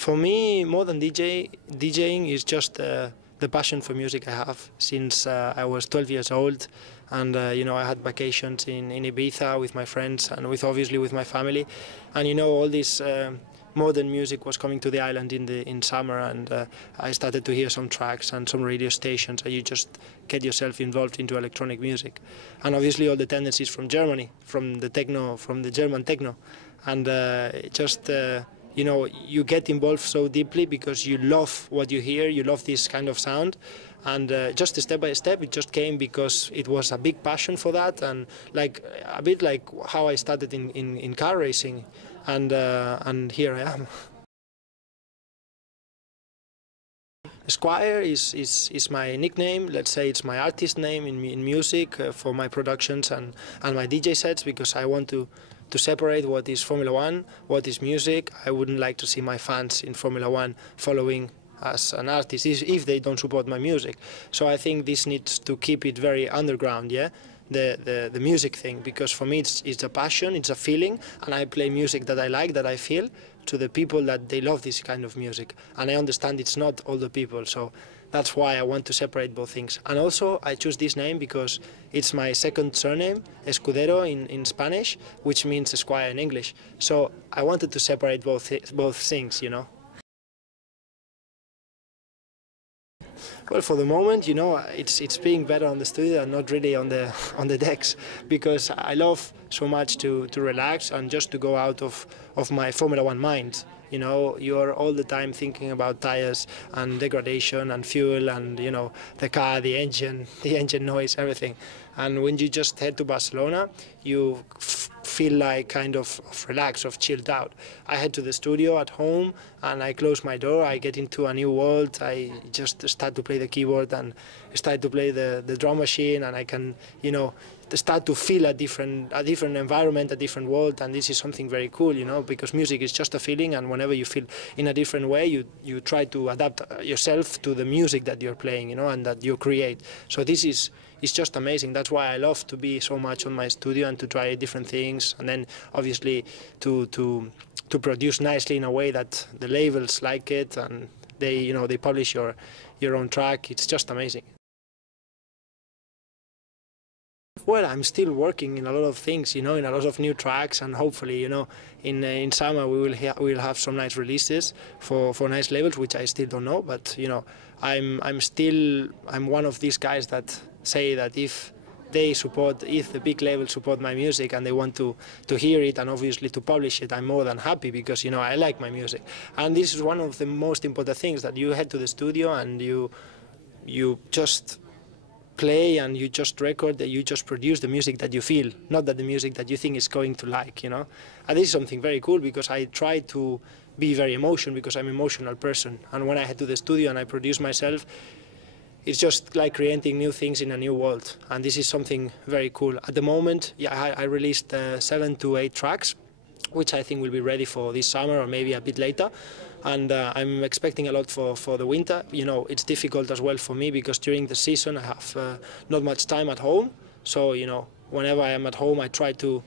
For me, more than DJing is just the passion for music I have since I was 12 years old. And you know, I had vacations in Ibiza with my friends and obviously with my family. And you know, all this modern music was coming to the island in summer, and I started to hear some tracks and some radio stations, and you just get yourself involved into electronic music. And obviously all the tendencies from Germany, from the German techno. And you know, you get involved so deeply because you love what you hear, you love this kind of sound. And just step by step, it just came because it was a big passion for that, and like a bit like how I started in car racing, and here I am. Squire is my nickname. Let's say it's my artist name in music for my productions and my DJ sets, because I want to separate what is Formula One, what is music. I wouldn't like to see my fans in Formula One following as an artist if they don't support my music. So I think this needs to keep it very underground, yeah, the music thing, because for me it's a passion, it's a feeling, and I play music that I like, that I feel, to the people that they love this kind of music. And I understand it's not all the people, so that's why I want to separate both things. And also I choose this name because it's my second surname, Escudero in Spanish, which means Esquire in English. So I wanted to separate both things, you know. Well, for the moment, you know, it's being better on the studio and not really on the decks, because I love so much to relax and just to go out of my Formula One mind. You know, you're all the time thinking about tires and degradation and fuel and, you know, the car, the engine noise, everything. And when you just head to Barcelona, you feel like kind of relaxed, of chilled out. I head to the studio at home and I close my door, I get into a new world, I just start to play the keyboard and start to play the drum machine, and I can, you know, start to feel a different environment, a different world. And this is something very cool, you know, because music is just a feeling, and whenever you feel in a different way, you try to adapt yourself to the music that you're playing, you know, and that you create. So this is just amazing. That's why I love to be so much on my studio and to try different things, and then obviously to produce nicely in a way that the labels like it, and they, you know, they publish your own track. It's just amazing. Well, I'm still working in a lot of things, you know, in a lot of new tracks, and hopefully, you know, in summer we will have some nice releases for nice labels, which I still don't know. But you know, I'm one of these guys that say that if the big labels support my music and they want to hear it and obviously to publish it, I'm more than happy, because you know, I like my music. And this is one of the most important things, that you head to the studio and you just play and you just record, that you just produce the music that you feel, not that the music that you think is going to like, you know. And this is something very cool, because I try to be very emotional, because I'm an emotional person. And when I head to the studio and I produce myself, it's just like creating new things in a new world. And this is something very cool. At the moment, yeah, I released 7 to 8 tracks, which I think will be ready for this summer or maybe a bit later. And I'm expecting a lot for the winter. You know, it's difficult as well for me, because during the season I have not much time at home. So, you know, whenever I am at home, I try to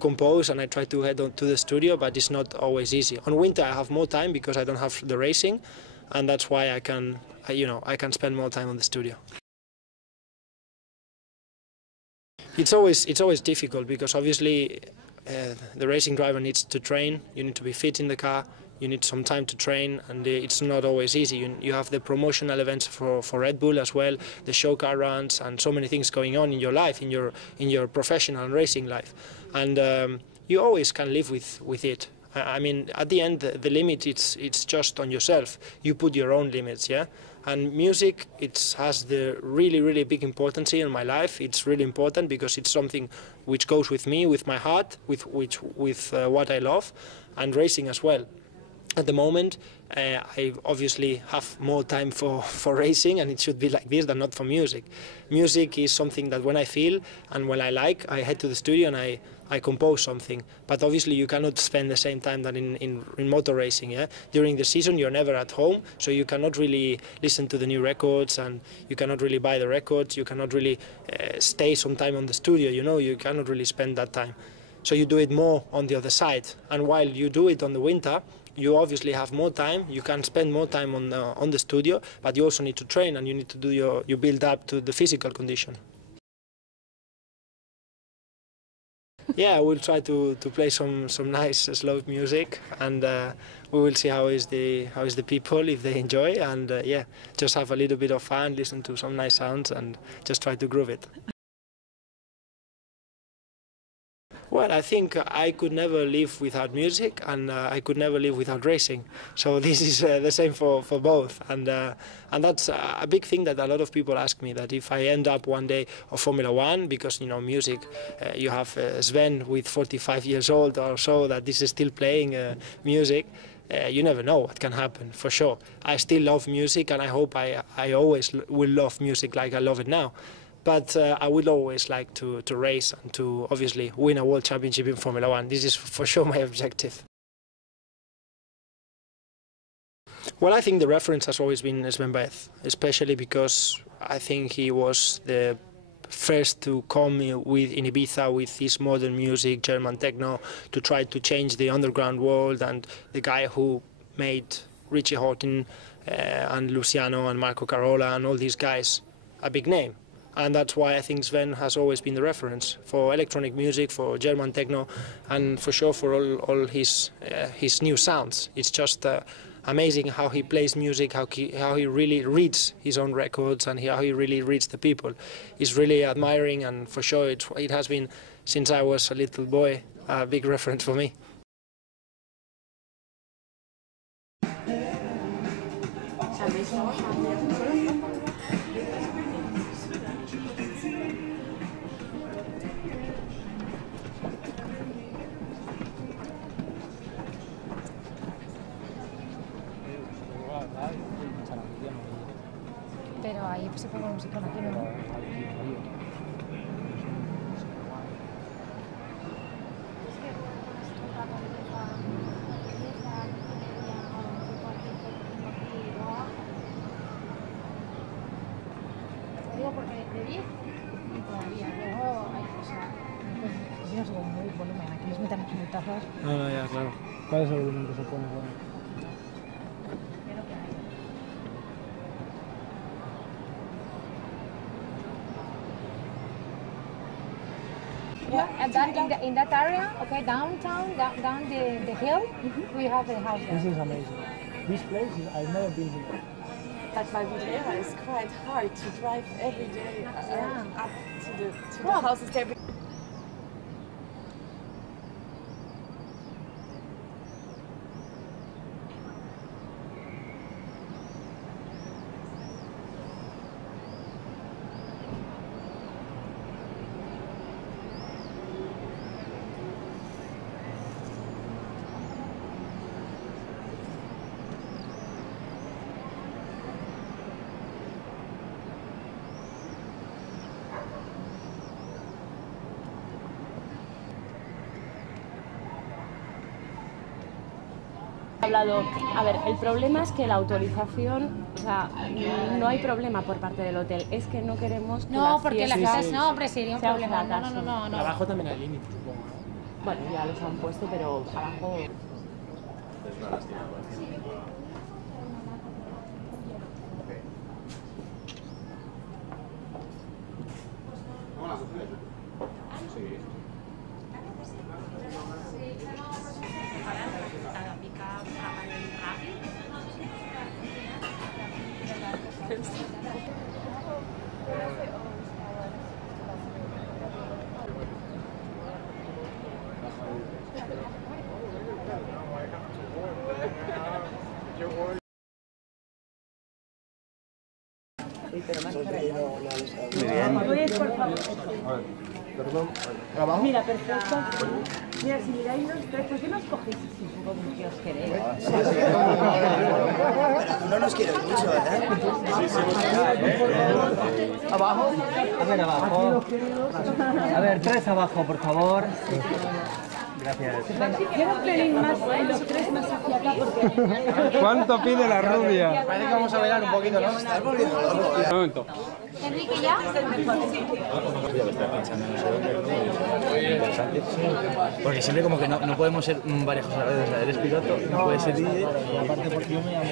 compose and I try to head on to the studio, but it's not always easy. On winter I have more time because I don't have the racing, and that's why I can spend more time on the studio. It's always difficult, because obviously the racing driver needs to train. You need to be fit in the car. You need some time to train, and it's not always easy. You have the promotional events for Red Bull as well, the show car runs, and so many things going on in your life, in your professional and racing life, and you always can live with it. I mean, at the end, the limit it's just on yourself. You put your own limits, yeah. And music, it has the really big importance in my life. It's really important because it's something which goes with me, with my heart, with what I love, and racing as well. At the moment, I obviously have more time for racing, and it should be like this than not for music. Music is something that when I feel and when I like, I head to the studio and I compose something. But obviously you cannot spend the same time that in motor racing. Yeah? During the season you're never at home, so you cannot really listen to the new records, and you cannot really buy the records, you cannot really stay some time on the studio, you know, you cannot really spend that time. So you do it more on the other side. And while you do it on the winter, you obviously have more time, you can spend more time on the studio, but you also need to train and you need to do your build up to the physical condition. Yeah, we'll try to play some nice slow music, and we will see how is the people, if they enjoy, and yeah, just have a little bit of fun, listen to some nice sounds, and just try to groove it. Well, I think I could never live without music, and I could never live without racing. So this is the same for both, and that's a big thing that a lot of people ask me, that if I end up one day of Formula One, because you know music, you have Sven with 45 years old or so that this is still playing music. You never know what can happen, for sure. I still love music, and I hope I always will love music like I love it now. But I would always like to race and to obviously win a world championship in Formula One. This is for sure my objective. Well, I think the reference has always been Sven Baez, especially because I think he was the first to come in Ibiza with his modern music, German techno, to try to change the underground world, and the guy who made Richie Hawtin and Luciano and Marco Carola and all these guys a big name. And that's why I think Sven has always been the reference for electronic music, for German techno, and for sure for all his new sounds. It's just amazing how he plays music, how he really reads his own records, and how he really reads the people. It's really admiring, and for sure it has been, since I was a little boy, a big reference for me. Pero ahí se pone música aquí, ¿no? Digo porque de 10 y todavía, luego hay cosas. No sé cómo medir volumen, aquí les meten multazos. No, ya, claro. ¿Cuál es el volumen que se pone? Yeah, and that in that area, okay, downtown, down the hill, we have a house there. This is amazing. This place, I've never been here. But by Videra it's quite hard to drive every day up to the houses there. Hablado, a ver, el problema es que la autorización, o sea, no hay problema por parte del hotel, es que no queremos que No, las porque las fiestas fiestas no, hombre, sería un sean problema. fracaso. No. Abajo también hay límites, supongo, ¿no? Bueno, ya los han puesto, pero abajo... Perdón, ¿trabajo? Mira, perfecto. Mira, si miráis los tres, ¿por qué nos cogéis así un poco que os queréis? No nos quieres mucho, ¿verdad? ¿Abajo? A ver, abajo. A ver, tres abajo, por favor. Quiero un pelín más, los tres más hacia acá porque... ¿Cuánto pide la rubia? Parece que vamos a bailar un poquito, ¿no? Un momento. Enrique, ¿ya? Porque siempre como que no podemos ser varias cosas a la vez. O sea, eres piloto, no puedes ser DJ. Y aparte porque yo me llamo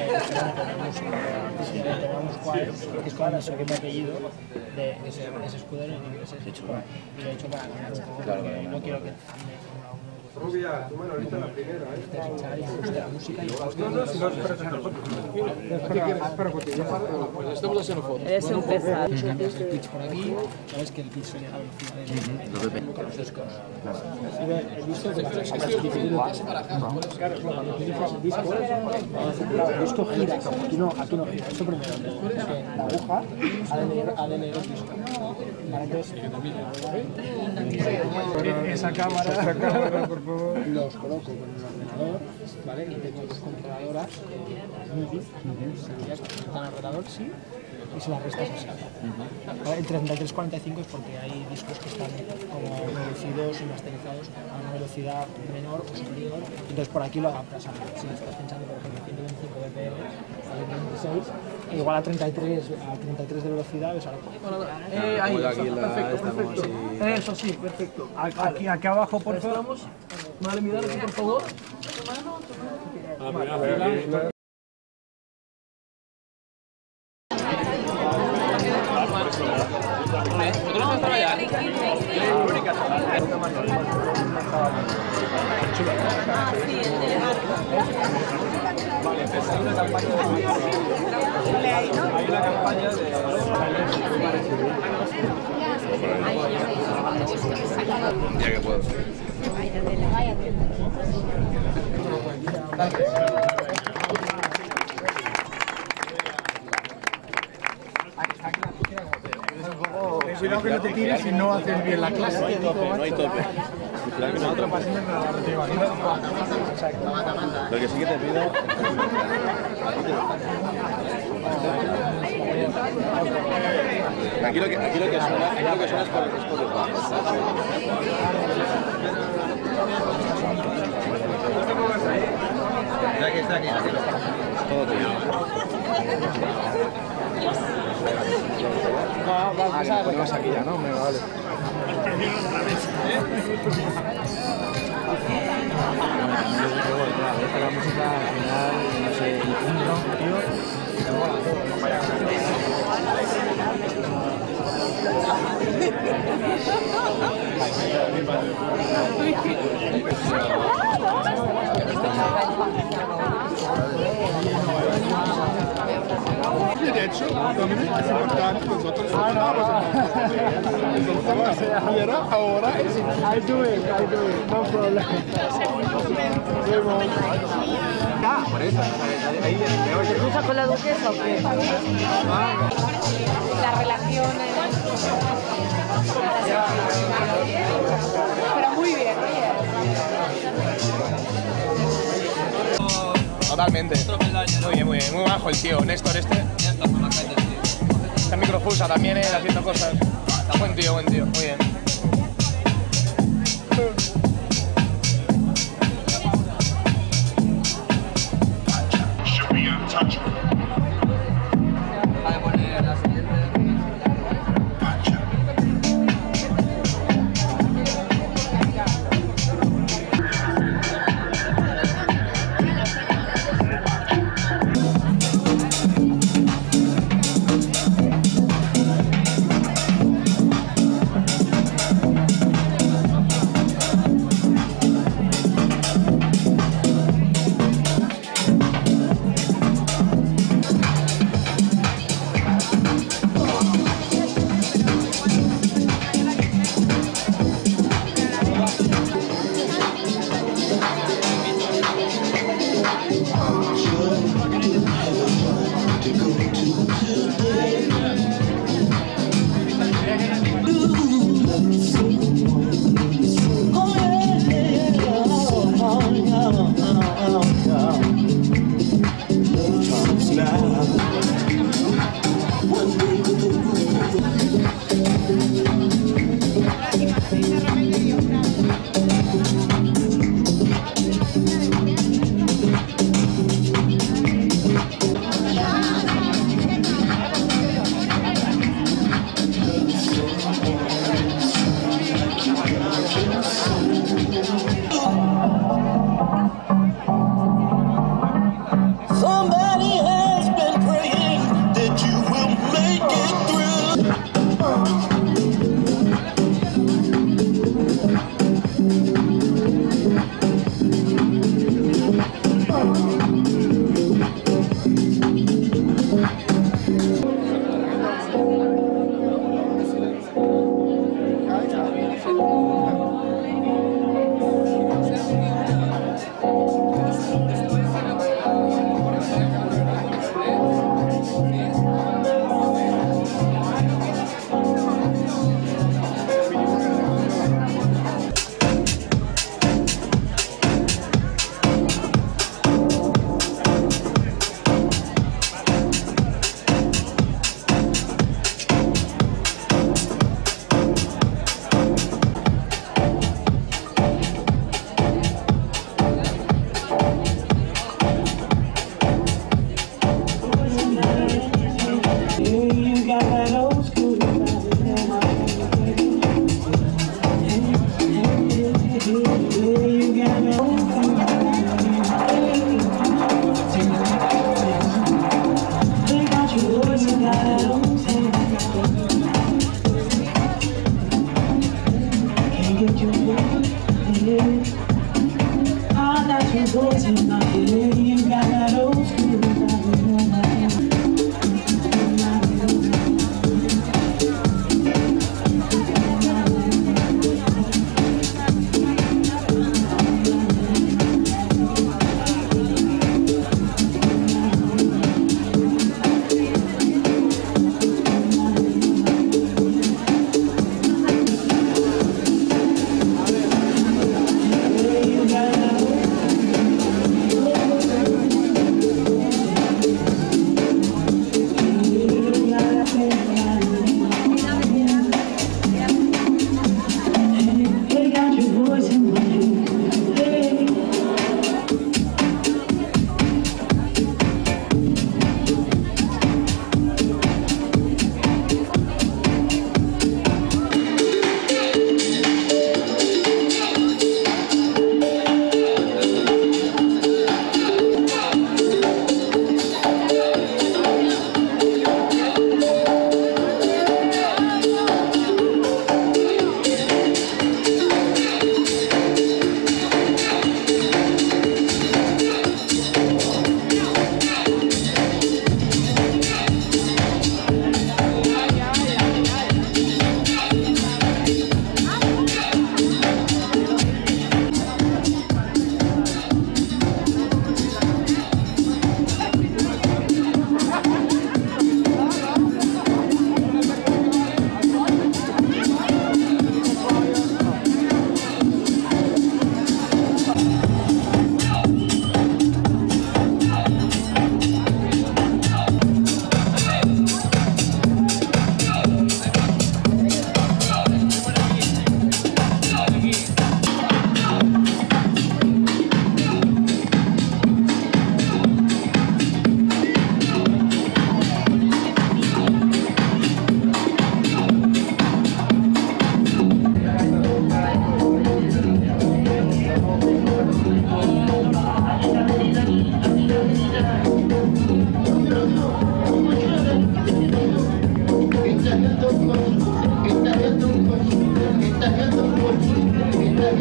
tenemos cuál, que es como mi segundo apellido de ese escudero en inglés. Lo he hecho para que no quiero que Rubia, tú mano, ahorita la primera, echar y me guste la música y me guste Eres un pesado. el pitch por aquí, sabes que el pitch sería la velocidad con las dos cosas. Y ve, el disco de las dificultades. Claro, cuando tú dices el disco, el disco gira, aquí no gira, esto primero, porque la aguja ha de leer el disco. Entonces, esa cámara, por favor, los coloco con el ordenador, ¿vale? Y tengo dos controladoras, MIDI, que están alrededor, sí, y se las restas así. ¿Vale? El 3345 es porque hay discos que están como reducidos y masterizados a una velocidad menor o superior, entonces por aquí lo adaptas a si estás pensando por ejemplo 125 BPM a 126, igual a 33 de velocidad ves ahora. Ahí, perfecto. Eso sí, perfecto. Aquí abajo, por favor. Vale, mirad aquí, por favor. Hay una campaña de... Ya que puedo. Cuidado que no te tires y no haces bien la clase. No hay tope. Otra página en la narrativa. Lo que sí que te pido... Aquí lo que suena es por debajo. Está aquí. Todo tuyo. Ponemos aquí ya, ¿no? Me vale. La música al final, no sé, un rock, tío. De hecho, también es importante, nosotros ahora es... I do it, no problem. Por eso, ahí ¿Te cruza con la duquesa o qué? Las relaciones... Pero muy bien, Totalmente. Muy bien, muy bajo el tío. Néstor Está en microfusa también, haciendo cosas. Buen tío, muy bien.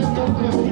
Está